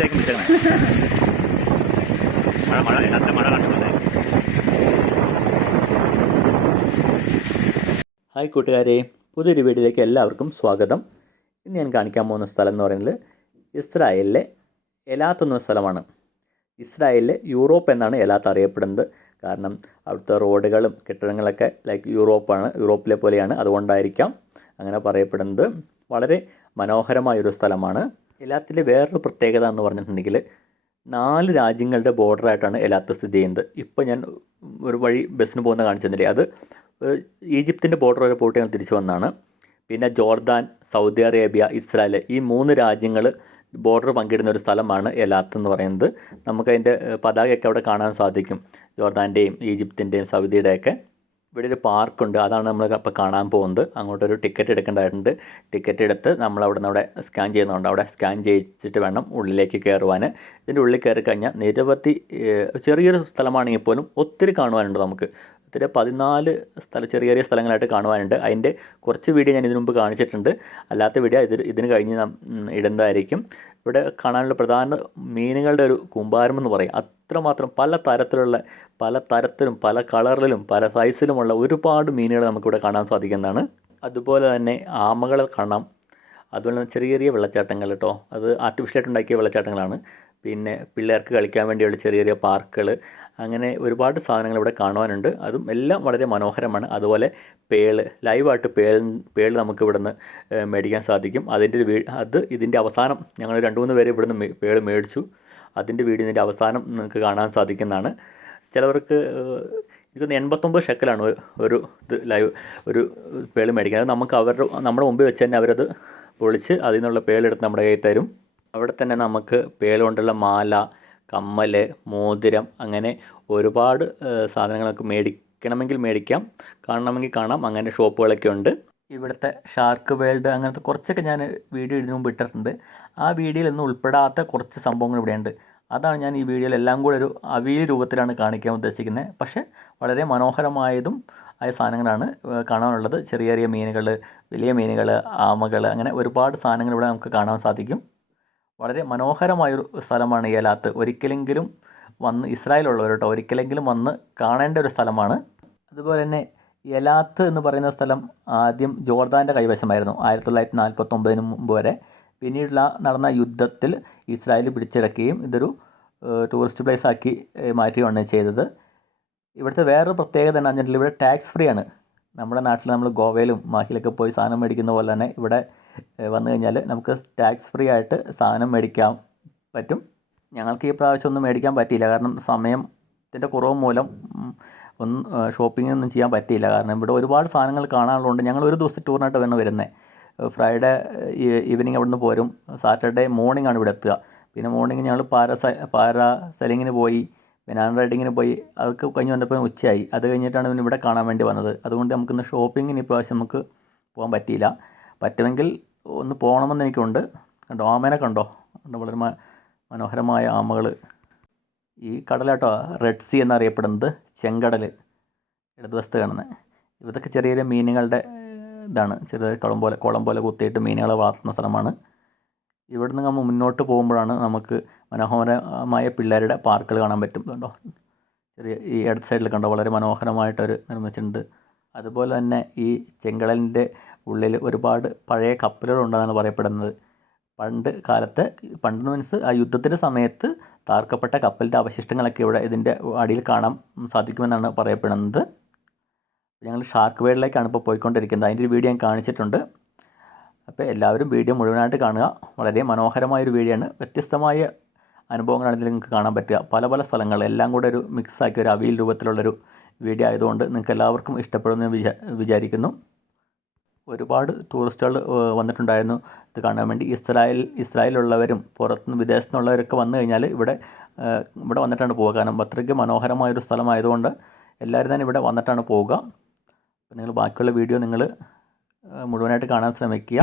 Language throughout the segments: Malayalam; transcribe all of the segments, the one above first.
പിടിച്ചേക്കും പിടിച്ചേക്കണേ. മഴ എല്ലാത്തിലും മഴ കാണിച്ചോളല്ലേ. ഹായ് കൂട്ടുകാരെ, പുതിയൊരു വീഡിയോയിലേക്ക് എല്ലാവർക്കും സ്വാഗതം. ഇന്ന് ഞാൻ കാണിക്കാൻ പോകുന്ന സ്ഥലം എന്ന് പറയുന്നത് ഇസ്രായേലിലെ എലാത്ത് എന്ന സ്ഥലമാണ്. ഇസ്രായേലിലെ യൂറോപ്പ് എന്നാണ് എലാത്ത് അറിയപ്പെടുന്നത്. കാരണം അവിടുത്തെ റോഡുകളും കെട്ടിടങ്ങളൊക്കെ യൂറോപ്പിലെ പോലെയാണ്. അതുകൊണ്ടായിരിക്കാം അങ്ങനെ പറയപ്പെടുന്നത്. വളരെ മനോഹരമായൊരു സ്ഥലമാണ്. എലാത്തിലെ വേറൊരു പ്രത്യേകത എന്ന് പറഞ്ഞിട്ടുണ്ടെങ്കിൽ 4 രാജ്യങ്ങളുടെ ബോർഡറായിട്ടാണ് എലാത്ത് സ്ഥിതി ചെയ്യുന്നത്. ഇപ്പോൾ ഞാൻ ഒരു വഴി ബസ്സിന് പോകുന്ന കാണിച്ചെന്നില്ലേ, അത് ഈജിപ്തിൻ്റെ ബോർഡർ വരെ പോയിട്ട് ഞങ്ങൾ തിരിച്ചു വന്നതാണ്. പിന്നെ ജോർദാൻ, സൗദി അറേബ്യ, ഇസ്രായേൽ, ഈ 3 രാജ്യങ്ങൾ ബോർഡർ പങ്കിടുന്ന ഒരു സ്ഥലമാണ് എലാത്ത് എന്ന് പറയുന്നത്. നമുക്കതിൻ്റെ പതാകയൊക്കെ അവിടെ കാണാൻ സാധിക്കും, ജോർദാൻ്റെയും ഈജിപ്തിൻ്റെയും സൗദിയുടെയൊക്കെ. ഇവിടെ ഒരു പാർക്കുണ്ട്, അതാണ് നമ്മൾ ഇപ്പോൾ കാണാൻ പോകുന്നത്. അങ്ങോട്ടൊരു ടിക്കറ്റ് എടുക്കേണ്ടതായിട്ടുണ്ട്. ടിക്കറ്റ് എടുത്ത് നമ്മൾ അവിടെ സ്കാൻ ചെയ്യുന്നുണ്ട്. അവിടെ സ്കാൻ ചെയ്യിച്ചിട്ട് വേണം ഉള്ളിലേക്ക് കയറുവാൻ. ഇതിൻ്റെ ഉള്ളിൽ കയറി കഴിഞ്ഞാൽ നിരവധി ചെറിയൊരു സ്ഥലമാണെങ്കിൽ പോലും ഒത്തിരി കാണുവാനുണ്ട്. നമുക്ക് ഒത്തിരി 14 ചെറിയ ചെറിയ സ്ഥലങ്ങളായിട്ട് കാണുവാനുണ്ട്. അതിൻ്റെ കുറച്ച് വീഡിയോ ഞാൻ ഇതിനു മുമ്പ് കാണിച്ചിട്ടുണ്ട്. അല്ലാത്ത വീഡിയോ ഇതിന് കഴിഞ്ഞ് ഇടുന്നതായിരിക്കും. ഇവിടെ കാണാനുള്ള പ്രധാന മീനുകളുടെ ഒരു കൂമ്പാരം എന്ന് പറയും. അത്രമാത്രം പല തരത്തിലും പല കളറിലും പല സൈസിലുമുള്ള ഒരുപാട് മീനുകൾ നമുക്കിവിടെ കാണാൻ സാധിക്കുന്നതാണ്. അതുപോലെ തന്നെ ആമകളെ കാണാം. അതുപോലെ തന്നെ ചെറിയ ചെറിയ വെള്ളച്ചാട്ടങ്ങൾ കേട്ടോ, അത് ആർട്ടിഫിഷ്യലായിട്ട് ഉണ്ടാക്കിയ വെള്ളച്ചാട്ടങ്ങളാണ്. പിന്നെ പിള്ളേർക്ക് കളിക്കാൻ വേണ്ടിയുള്ള ചെറിയ ചെറിയ പാർക്കുകൾ, അങ്ങനെ ഒരുപാട് സാധനങ്ങൾ ഇവിടെ കാണുവാനുണ്ട്. അതും എല്ലാം വളരെ മനോഹരമാണ്. അതുപോലെ ലൈവായിട്ട് പേൾ നമുക്ക് ഇവിടുന്ന് മേടിക്കാൻ സാധിക്കും. ഇതിൻ്റെ അവസാനം ഞങ്ങൾ 2-3 പേര് ഇവിടുന്ന് പേൾ മേടിച്ചു. അതിൻ്റെ വീഡിയോ ഇതിൻ്റെ അവസാനം നിങ്ങൾക്ക് കാണാൻ സാധിക്കുന്നതാണ്. ചിലവർക്ക് എനിക്കൊന്ന് 89 ഷെക്കലാണ് ഒരു പേൾ മേടിക്കുന്നത്. നമുക്ക് നമ്മുടെ മുമ്പിൽ വെച്ച് തന്നെ അവരത് പൊളിച്ച് അതിൽ നിന്നുള്ള പേളെടുത്ത് നമ്മുടെ കയ്യിൽ തരും. അവിടെ തന്നെ നമുക്ക് പേൾ കൊണ്ടുള്ള മാല, കമ്മൽ, മോതിരം, അങ്ങനെ ഒരുപാട് സാധനങ്ങളൊക്കെ മേടിക്കണമെങ്കിൽ മേടിക്കാം, കാണണമെങ്കിൽ കാണാം. അങ്ങനെ ഷോപ്പുകളൊക്കെ ഉണ്ട്. ഇവിടുത്തെ ഷാർക്ക് വേൾഡ് അങ്ങനത്തെ കുറച്ചൊക്കെ ഞാൻ വീഡിയോ ഇതിനു മുമ്പ് ഇട്ടിട്ടുണ്ട്. ആ വീഡിയോയിലൊന്നും ഉൾപ്പെടാത്ത കുറച്ച് സംഭവങ്ങൾ ഇവിടെയുണ്ട്. അതാണ് ഞാൻ ഈ വീഡിയോയിൽ എല്ലാം കൂടെ ഒരു അവിയൽ രൂപത്തിലാണ് കാണിക്കാൻ ഉദ്ദേശിക്കുന്നത്. പക്ഷേ വളരെ മനോഹരമായതും ആയ സാധനങ്ങളാണ് കാണാനുള്ളത്. ചെറിയ ചെറിയ മീനുകൾ, വലിയ മീനുകൾ, ആമകൾ, അങ്ങനെ ഒരുപാട് സാധനങ്ങൾ ഇവിടെ നമുക്ക് കാണാൻ സാധിക്കും. വളരെ മനോഹരമായൊരു സ്ഥലമാണ് ഈ എലാത്ത്. ഒരിക്കലെങ്കിലും വന്ന് ഇസ്രായേലുള്ളവർ കേട്ടോ, ഒരിക്കലെങ്കിലും വന്ന് കാണേണ്ട ഒരു സ്ഥലമാണ്. അതുപോലെ തന്നെ എലാത്ത് എന്ന് പറയുന്ന സ്ഥലം ആദ്യം ജോർദാൻ്റെ കൈവശമായിരുന്നു 1949 മുമ്പ് വരെ. പിന്നീടുള്ള നടന്ന യുദ്ധത്തിൽ ഇസ്രായേൽ പിടിച്ചടക്കുകയും ഇതൊരു ടൂറിസ്റ്റ് പ്ലേസ് ആക്കി മാറ്റുകയാണ് ചെയ്തത്. ഇവിടുത്തെ വേറൊരു പ്രത്യേകത എന്താണെന്ന് വെച്ചിട്ടുണ്ടെങ്കിൽ ഇവിടെ ടാക്സ് ഫ്രീ ആണ്. നമ്മുടെ നാട്ടിൽ നമ്മൾ ഗോവയിലും മാഹിലൊക്കെ പോയി സാധനം മേടിക്കുന്ന പോലെ തന്നെ ഇവിടെ വന്നു കഴിഞ്ഞാൽ നമുക്ക് ടാക്സ് ഫ്രീ ആയിട്ട് സാധനം മേടിക്കാൻ പറ്റും. ഞങ്ങൾക്ക് ഈ പ്രാവശ്യം ഒന്നും മേടിക്കാൻ പറ്റിയില്ല, കാരണം സമയത്തിൻ്റെ കുറവ് മൂലം ഷോപ്പിംഗ് ഒന്നും ചെയ്യാൻ പറ്റിയില്ല. കാരണം ഇവിടെ ഒരുപാട് സാധനങ്ങൾ കാണാനുള്ളതുകൊണ്ട് ഞങ്ങൾ ഒരു ദിവസം ടൂറിനായിട്ട് വരുന്നത്. ഫ്രൈഡേ ഈവനിങ് അവിടെ നിന്ന് പോരും, സാറ്റർഡേ മോർണിംഗ് ആണ് ഇവിടെ എത്തുക. പിന്നെ മോർണിംഗ് ഞങ്ങൾ പാരാസൈലിങ്ങിന് പോയി, പിന്നെ ഹാൻഡ് റൈഡിങ്ങിന് പോയി. അതൊക്കെ കഴിഞ്ഞ് വന്നപ്പോൾ ഉച്ചയായി. അത് കഴിഞ്ഞിട്ടാണ് പിന്നെ ഇവിടെ കാണാൻ വേണ്ടി വന്നത്. അതുകൊണ്ട് നമുക്കിന്ന് ഷോപ്പിങ്ങിന് ഇപ്രാവശ്യം നമുക്ക് പോകാൻ പറ്റിയില്ല. പറ്റുമെങ്കിൽ ഒന്ന് പോകണമെന്ന് എനിക്കുണ്ട്. കണ്ടോ, ആമേനെ കണ്ടോ, വളരെ മനോഹരമായ ആമകൾ. ഈ കടലാട്ടോ റെഡ് സീ എന്നറിയപ്പെടുന്നത്, ചെങ്കടൽ ഇടതുവശത്ത് കാണുന്നത്. ഇതൊക്കെ ചെറിയ ചെറിയ മീനുകളുടെ ഇതാണ്. ചെറിയ കുളം പോലെ കുത്തിയിട്ട് മീനുകളെ വളർത്തുന്ന സ്ഥലമാണ്. ഇവിടെ നിന്ന് നമ്മൾ മുന്നോട്ട് പോകുമ്പോഴാണ് നമുക്ക് മനോഹരമായ പിള്ളേരുടെ പാർക്കുകൾ കാണാൻ പറ്റും. കണ്ടോ, ചെറിയ ഈ ഇടത് സൈഡിൽ കണ്ടോ, വളരെ മനോഹരമായിട്ടൊരു നിർമ്മിച്ചിട്ടുണ്ട്. അതുപോലെ തന്നെ ഈ ചെങ്കടലിൻ്റെ ഉള്ളിൽ ഒരുപാട് പഴയ കപ്പലുകളുണ്ടെന്നാണ് പറയപ്പെടുന്നത്. പണ്ട് മീൻസ് ആ യുദ്ധത്തിൻ്റെ സമയത്ത് താർക്കപ്പെട്ട കപ്പലിൻ്റെ അവശിഷ്ടങ്ങളൊക്കെ ഇതിൻ്റെ അടിയിൽ കാണാൻ സാധിക്കുമെന്നാണ് പറയപ്പെടുന്നത്. ഞങ്ങൾ ഷാർക്ക് വേൾഡിലേക്കാണ് ഇപ്പോൾ പോയിക്കൊണ്ടിരിക്കുന്നത്. അതിൻ്റെ ഒരു വീഡിയോ ഞാൻ കാണിച്ചിട്ടുണ്ട്. അപ്പോൾ എല്ലാവരും വീഡിയോ മുഴുവനായിട്ട് കാണുക. വളരെ മനോഹരമായൊരു വീഡിയോ ആണ്. വ്യത്യസ്തമായ അനുഭവങ്ങളാണ് ഇതിൽ നിങ്ങൾക്ക് കാണാൻ പറ്റുക. പല സ്ഥലങ്ങൾ എല്ലാം കൂടെ ഒരു മിക്സാക്കിയ ഒരു അവിയൽ രൂപത്തിലുള്ളൊരു വീഡിയോ ആയതുകൊണ്ട് നിങ്ങൾക്ക് എല്ലാവർക്കും ഇഷ്ടപ്പെടുമെന്ന് വിചാരിക്കുന്നു. ഒരുപാട് ടൂറിസ്റ്റുകൾ വന്നിട്ടുണ്ടായിരുന്നു ഇത് കാണാൻ വേണ്ടി. ഇസ്രായേലുള്ളവരും പുറത്തുനിന്ന് വിദേശത്തു നിന്നുള്ളവരൊക്കെ വന്നു കഴിഞ്ഞാൽ ഇവിടെ വന്നിട്ടാണ് പോവുക. കാരണം അത്രയ്ക്ക് മനോഹരമായൊരു സ്ഥലമായതുകൊണ്ട് എല്ലാവരും തന്നെ ഇവിടെ വന്നിട്ടാണ് പോവുക. അപ്പോൾ നിങ്ങൾ ബാക്കിയുള്ള വീഡിയോ നിങ്ങൾ മുഴുവനായിട്ട് കാണാൻ ശ്രമിക്കുക.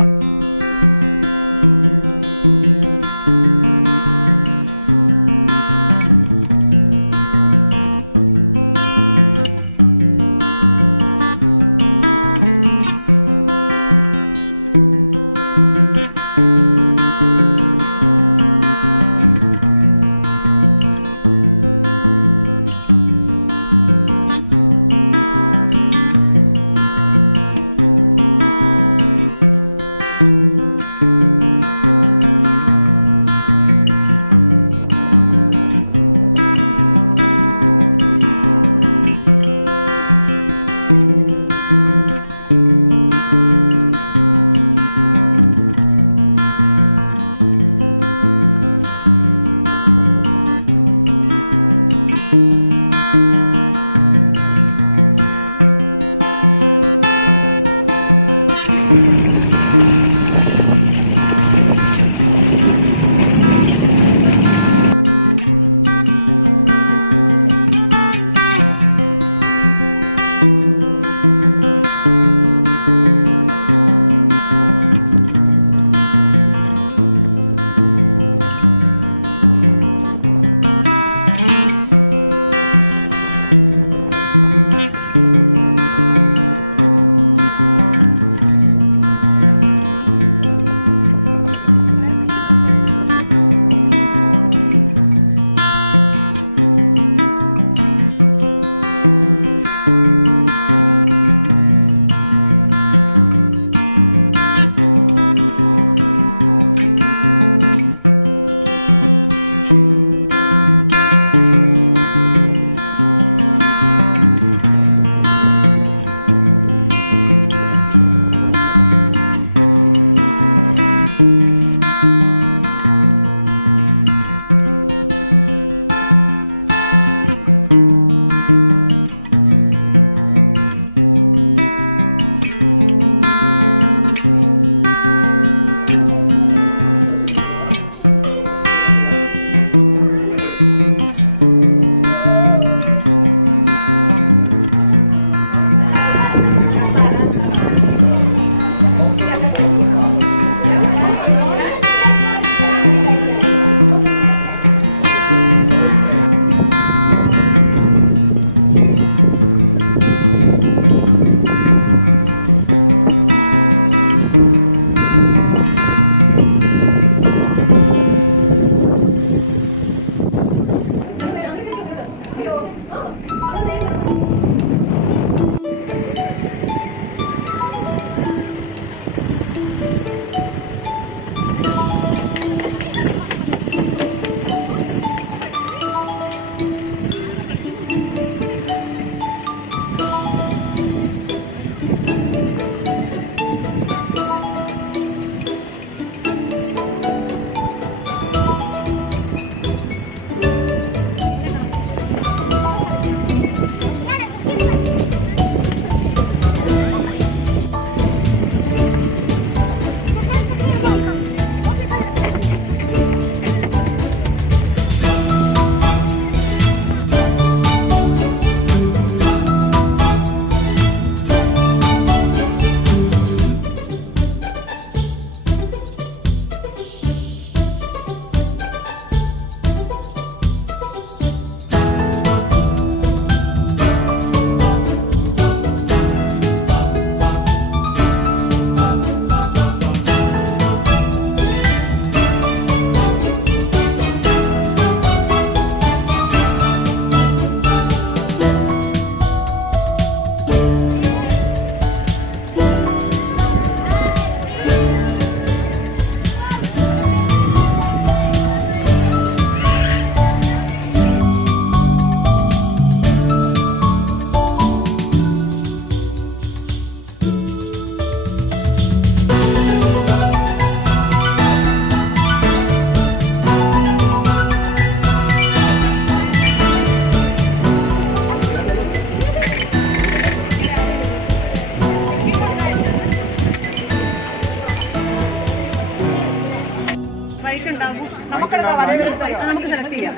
നമുക്ക് സെലക്ട് ചെയ്യാം.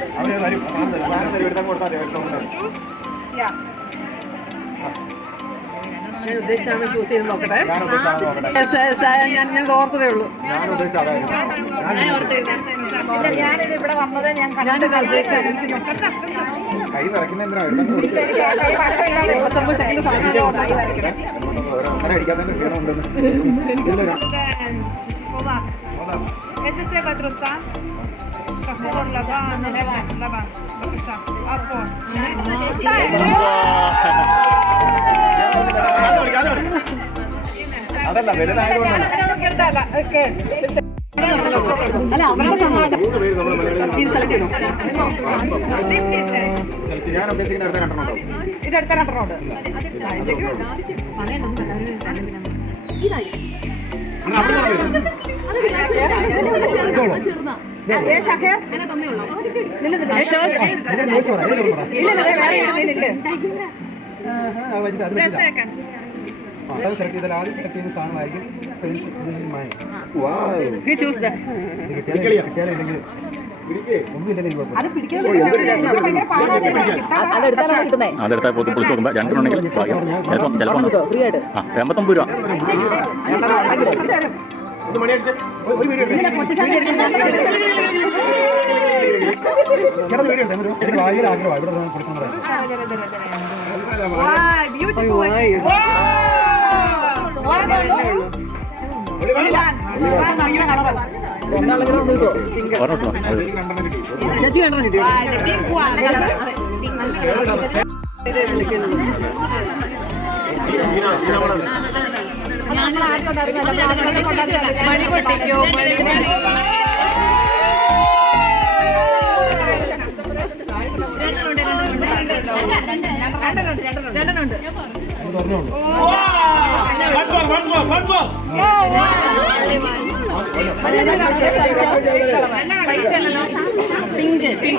ഉദ്ദേശിച്ചാണ് ചൂസ് ചെയ്ത് നോക്കട്ടെ. ഞാൻ ഓർത്തതേ ഉള്ളൂ. ഞാനിത് ഇവിടെ വന്നത് ഞാൻ איזה צבע את רוצה? כחול, לבן, לבן. בבקשה, אפור. അതല്ല അല്ല അവരുടെ സമ്മാനം ഇത് സെലക്ട് ചെയ്യണോ? ഞാൻ ഉദ്ദേശിക്കുന്ന അടുത്ത രണ്ടെണ്ണം ഇത് അടുത്ത രണ്ടെണ്ണം ഉണ്ട്. സെലക്ട് ചെയ്താൽ ആദ്യം സെലക്ട് ചെയ്യുന്ന സാധനമായിരിക്കും You choose that. അതെടുത്താലാണ് കിട്ടുന്നേ. അതെടുത്താൽ പൊളിച്ച് നോക്കുമ്പോൾ രണ്ടെണ്ണുണ്ടെങ്കിൽ ചിലപ്പം ചിലപ്പോൾ ഫ്രീ ആയിട്ട് 89 രൂപ. ഒന്നാണെങ്കിലും ഒന്ന് കിട്ടുമോ? പറഞ്ഞിട്ടോ Pink.